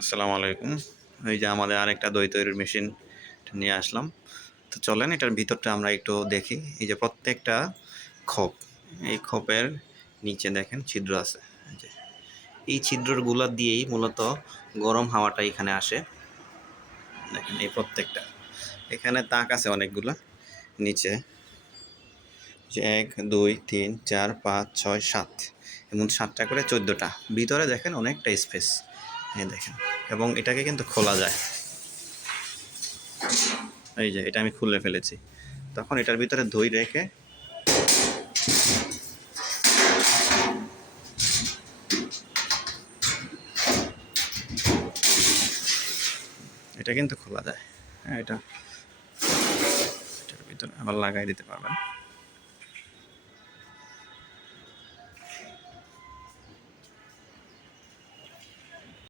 আসসালামু আলাইকুম। এই যে আমাদের আরেকটা দই তৈরির মেশিন নিয়ে আসলাম। তো চলেন এটার ভিতরটা আমরা একটু দেখি। এই যে প্রত্যেকটা খোপ, এই খোপের নিচে দেখেন ছিদ্র আছে। এই ছিদ্রগুলা দিয়েই মূলত গরম হাওয়াটা এখানে আসে। দেখেন এই প্রত্যেকটা। এখানে তাক আছে অনেকগুলা নিচে। যে ১, ২, ৩, ৪, ৫, ৬, ৭ এমন ৭টা করে ১৪টা। ভিতরে দেখেন অনেকটা স্পেস। এই দেখেন এবং এটাকে কিন্তু খোলা যায়। এই যে এটা আমি খুলে ফেলেছি। তখন এটার ভিতরে দই রেখে এটা কিন্তু খোলা যায়। হ্যাঁ, এটার ভিতরে আবার লাগাই দিতে পারবেন।